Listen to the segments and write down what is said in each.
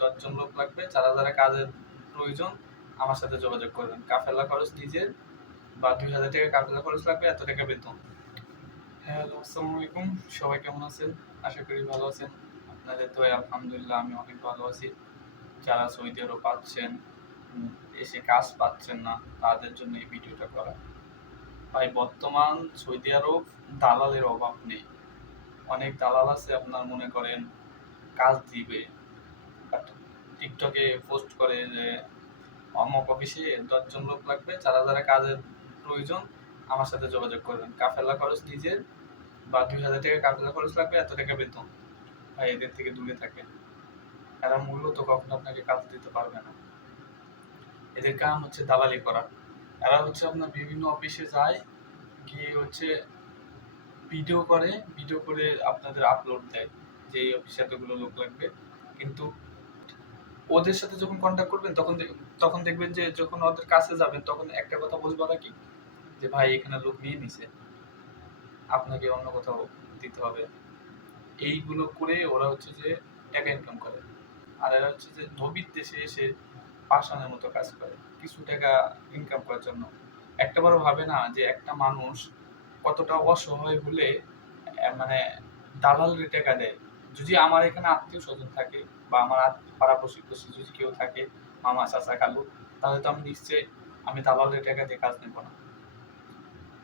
10 জন লোক লাগবে, যারা যারা কাজের প্রয়োজন আমার সাথে যোগাযোগ করবেন। কাফেলা খরচ নিজের বা 2000 টাকা কাফেলা খরচ লাগবে, এত টাকা বেতন। হ্যালো, আসসালামু আলাইকুম। সবাই কেমন আছেন? আশা করি ভালো আছেন। আপনাদের দোয়ায় আলহামদুলিল্লাহ আমি অনেক ভালো আছি। যারা সৌদি আরব পাচ্ছেন, এসে কাজ পাচ্ছেন না, তাদের জন্য এই ভিডিওটা করা। ভাই, বর্তমান সৌদি আরব দালালের অভাব নেই। অনেক দালাল আছে, আপনার মনে করেন কাজ দিবে, বাট টিকটকে পোস্ট করে যে অমুক অফিসে 10 জন লোক লাগবে, যারা যারা কাজের প্রয়োজন আমার সাথে যোগাযোগ করবেন। কাফেলা খরচ নিজের বা 2000 টাকা কাফেলা খরচ লাগবে, এত টাকা বেতন। ভাই, এদের থেকে দূরে থাকেন। এরা মূলত কখনো আপনাকে কাজ দিতে পারবে না। এদের কাম হচ্ছে দালালি করা। এরা হচ্ছে আপনার বিভিন্ন অফিসে যায়, গিয়ে হচ্ছে ভিডিও করে আপনাদের আপলোড দেয় যে এই অফিসে এতগুলো লোক লাগবে। কিন্তু ওদের সাথে যখন কন্ট্যাক্ট করবেন তখন দেখবেন যে যখন ওদের কাছে যাবেন তখন একটা কথা বলবে ওরা কি, যে ভাই এখানে লোক নিয়ে নিছে, আপনাকে অন্য কোথাও দিতে হবে। এইগুলো করে ওরা হচ্ছে যে টাকা ইনকাম করে। আর এরা হচ্ছে যে নবীর দেশে এসে পাষাণের মতো কাজ করে কিছু টাকা ইনকাম করার জন্য। একটাবারও ভাবে না যে একটা মানুষ কতটা অসহায় হলে মানে দালালের টাকা দেয়। যদি আমার এখানে আত্মীয় স্বজন থাকে বা আমার পাড়া প্রতিবেশী যদি কেউ থাকে, মামা চাচা খালু, তাহলে তো আমি নিশ্চয়ই আমি দালালের টাকা দিয়ে কাজ নেব না।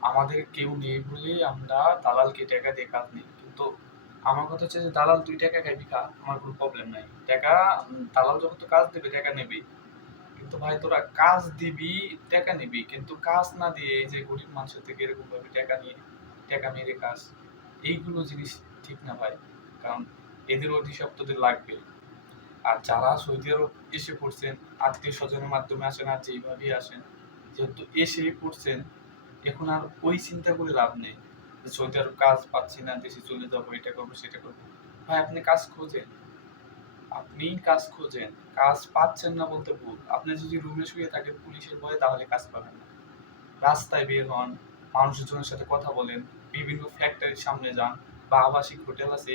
আমাদের কেউ নেই বলে আমরা দালালকে টাকা দিয়ে কাজ নিই। কিন্তু আমার কথা হচ্ছে যে দালাল 2 টাকা খাইবি খা, আমার কোনো প্রবলেম নাই। টাকা দালাল যখন তো কাজ দেবে টাকা নেবি। কিন্তু ভাই তোরা কাজ দিবি, টাকা নিবি, কিন্তু কাজ না দিয়ে এই যে গরিব মানুষের থেকে এরকম ভাবে টাকা নিয়ে টাকা মেরে কাজ, এইগুলো জিনিস ঠিক না ভাই। কারণ এদের অভিশাপ তোদের লাগবে। আর যারা সৌদি আরব এসে পড়ছেন, আত্মীয় স্বজনের মাধ্যমে আসেন আর যেইভাবেই আসেন, যেহেতু এসে পড়ছেন, এখন আর ওই চিন্তা করে লাভ নেই যে সৌদি আরব কাজ পাচ্ছি না, দেশে চলে যাবো, এটা করবো সেটা করবো। ভাই, আপনি কাজ খোঁজেন, কাজ পাচ্ছেন না বলতে ভুল। আপনি যদি রুমে শুয়ে থাকেন পুলিশের ভয়ে, তাহলে কাজ পাবেন না। রাস্তায় বের হন, মানুষজনের সাথে কথা বলেন, বিভিন্ন ফ্যাক্টরির সামনে যান বা আবাসিক হোটেল আছে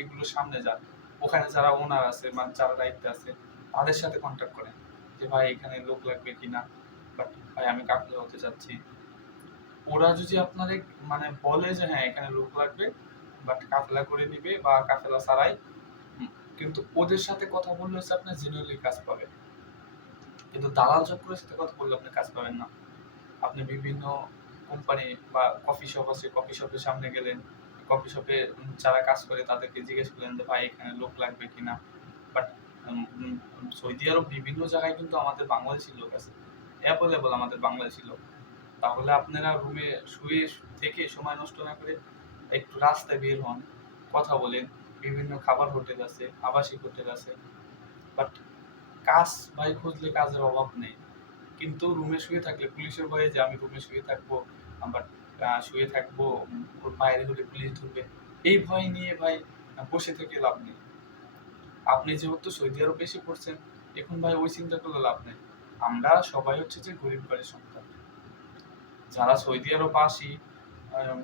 এগুলোর সামনে যান। ওখানে যারা ওনার আছে, মানে যারা দায়িত্বে আছে, তাদের সাথে কন্ট্যাক্ট করেন যে ভাই এখানে লোক লাগবে কিনা, বাট ভাই আমি কাফেলা হতে চাচ্ছি। ওরা যদি আপনারে মানে বলে যে হ্যাঁ এখানে লোক লাগবে, বাট কাফেলা করে নিবে বা কাফেলা ছাড়াই, কিন্তু ওদের সাথে কথা বললে হচ্ছে আপনি জেনুইনলি কাজ পাবেন। কিন্তু দালাল চক্রের সাথে কথা বললে আপনি কাজ পাবেন না। আপনি বিভিন্ন কোম্পানি বা কফি শপ আছে, কফি শপের সামনে গেলেন, কফি শপে যারা কাজ করে তাদেরকে জিজ্ঞেস করলেন যে ভাই এখানে লোক লাগবে কিনা। বাট সৌদি আরব বিভিন্ন জায়গায় কিন্তু আমাদের বাংলাদেশি লোক আছে, অ্যাভেলেবল আমাদের বাংলাদেশি লোক। তাহলে আপনারা রুমে শুয়ে থেকে সময় নষ্ট না করে একটু রাস্তায় বের হন, কথা বলেন। বিভিন্ন খাবার হোটেল আছে, আবাসিক হোটেল আছে, বাট কাজ ভাই খুঁজলে কাজের অভাব নেই। কিন্তু রুমে শুয়ে থাকলে পুলিশের ভয়ে যে আমি রুমে শুয়ে থাকবো, আবার শুয়ে থাকবো, ওর বাইরে হলে পুলিশ ধরবে, এই ভয় নিয়ে ভাই বসে থেকে লাভ নেই। আপনি যেহেতু সৌদি আরব এসে পড়ছেন, এখন ভাই ওই চিন্তা করলে লাভ নেই। আমরা সবাই হচ্ছে যে গরিব বাড়ির সন্তান। যারা সৌদি আরব আসি,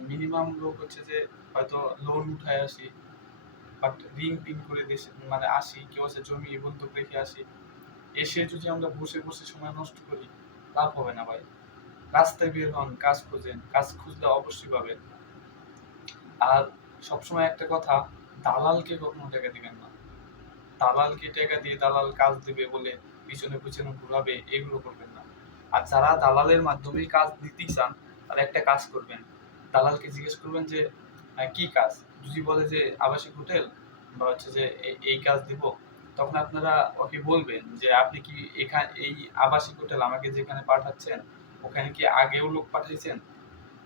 মিনিমাম লোক হচ্ছে যে হয়তো লোন উঠায় আসি, বাট রিং পিং করে দেশে মানে আসি, কেউ আছে জমি বন্ধক রেখে আসি। এসে যদি আমরা বসে বসে সময় নষ্ট করি, লাভ হবে না ভাই। রাস্তায় বের হন, কাজ খোঁজেন, কাজ খুঁজলে অবশ্যই পাবেন। আর সবসময় একটা কথা, দালালকে কখনো টাকা দিবেন না। দালালকে টাকা দিয়ে দালাল কাজ দিবে বলে পিছনে পিছনে ঘুরাবে, এগুলো করবেন না। আর যারা দালালের মাধ্যমে কাজ দিতে চান, তারা একটা কাজ করবেন, দালালকে জিজ্ঞেস করবেন যে কি কাজ। যদি বলে যে আবাসিক হোটেল বা হচ্ছে যে এই কাজ দিব, তখন আপনারা ওকে বলবেন যে আপনি কি এখানে এই আবাসিক হোটেল আমাকে যেখানে পাঠাচ্ছেন ওখানে কি আগেও লোক পাঠিয়েছেন?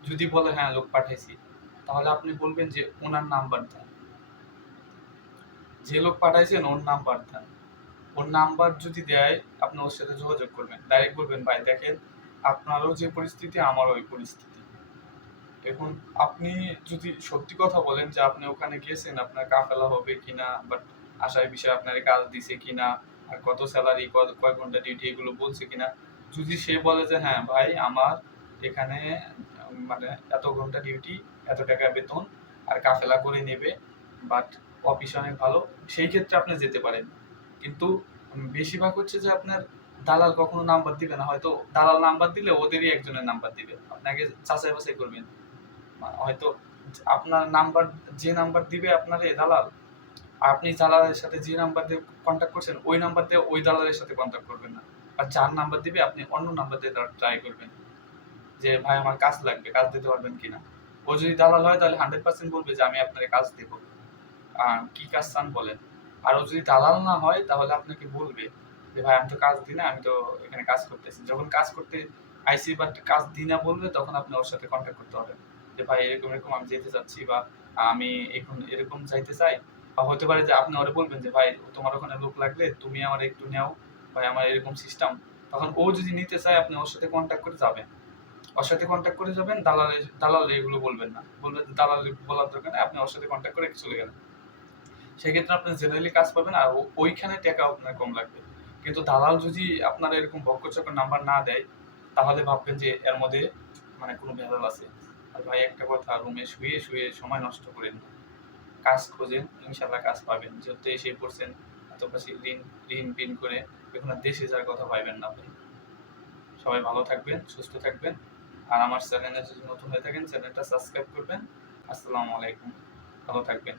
যদি বলে হ্যাঁ লোক পাঠাইছি, তাহলে আপনি বলবেন যে ওনার নাম্বার দেন, যে লোক পাঠাইছেন ওর নাম্বার দেন। ওর নাম্বার যদি দেয়, আপনি ওর সাথে যোগাযোগ করবেন, ডাইরেক্ট বলবেন ভাই দেখেন আপনারও যে পরিস্থিতি আমারও ওই পরিস্থিতি। এখন আপনি যদি সত্যি কথা বলেন যে আপনি ওখানে গেছেন, আপনার কাফেলা হবে কিনা, বাট আশায় বিষয়ে আপনার কাজ দিছে কিনা, আর কত স্যালারি, কয় ঘন্টা ডিউটি, এগুলো বলছে কিনা। যদি সে বলে যে হ্যাঁ ভাই আমার এখানে মানে এত ঘন্টা ডিউটি, এত টাকা বেতন, আর কাফেলা করে নেবে, বাট অফিস অনেক ভালো, সেই ক্ষেত্রে আপনি যেতে পারেন। কিন্তু বেশিরভাগ হচ্ছে যে আপনার দালাল কখনো নাম্বার দিবে না, হয়তো দালাল নাম্বার দিলে ওদেরই একজনের নাম্বার দিবে, আপনাকে যাচাই বাছাই করবেন। হয়তো আপনার নাম্বার, যে নাম্বার দিবে আপনার এই দালাল, আপনি দালালের সাথে যে নাম্বার দিয়ে কন্ট্যাক্ট করছেন ওই নাম্বার দিয়ে ওই দালালের সাথে কন্ট্যাক্ট করবেন না। আর যার নাম্বার দিবে আপনি অন্য নাম্বার দিয়ে ট্রাই করবেন যে ভাই আমার কাজ লাগবে, কাজ দিতে পারবেন কিনা। ও যদি দালাল হয় তাহলে 100% বলবে যে আমি আপনাকে কাজ দেব, কি কাজ চান বলেন। আর ও যদি দালাল না হয় তাহলে আপনাকে বলবে যে ভাই আমি তো কাজ দিই না, আমি তো এখানে কাজ করতেছি। যখন কাজ করতে আইসি বা কাজ দিই না বলবে তখন আপনি ওর সাথে কন্ট্যাক্ট করতে হবে যে ভাই এরকম এরকম আমি যেতে চাচ্ছি, বা আমি এখন এরকম যাইতে চাই। বা হতে পারে যে আপনি ওরে বলবেন যে ভাই তোমার ওখানে লোক লাগলে তুমি আমার একটু নেও, ভাই আমার এরকম সিস্টেম। তখন ও যদি নিতে চায় আপনি ওর সাথে কন্ট্যাক্ট করে যাবেন, ওর সাথে কন্ট্যাক্ট করে যাবেন। দালাল এগুলো বলবেন না, বলবেন যে দালাল বলার দরকার নেই, আপনি ওর সাথে কন্ট্যাক্ট করে চলে গেলেন। সেক্ষেত্রে আপনি জেনারেলি কাজ পাবেন আর ওইখানে টাকা আপনার কম লাগবে। কিন্তু দালাল যদি আপনার এরকম বক্কচক্কর নাম্বার না দেয় তাহলে ভাববেন যে এর মধ্যে মানে কোনো ভেজাল আছে। আর ভাই একটা কথা, রুমে শুয়ে শুয়ে সময় নষ্ট করেন না, কাজ খোঁজেন, ইনশাল্লাহ কাজ পাবেন। যেহেতু এসে পড়ছেন এত বেশি ঋণ ঋণ পিন করে, এখন আর দেশে যাওয়ার কথা ভাইবেন না ভাই। সবাই ভালো থাকবেন, সুস্থ থাকবেন। আর আমার চ্যানেলে যদি নতুন হয়ে থাকেন চ্যানেলটা সাবস্ক্রাইব করবেন। আসসালামু আলাইকুম, ভালো থাকবেন।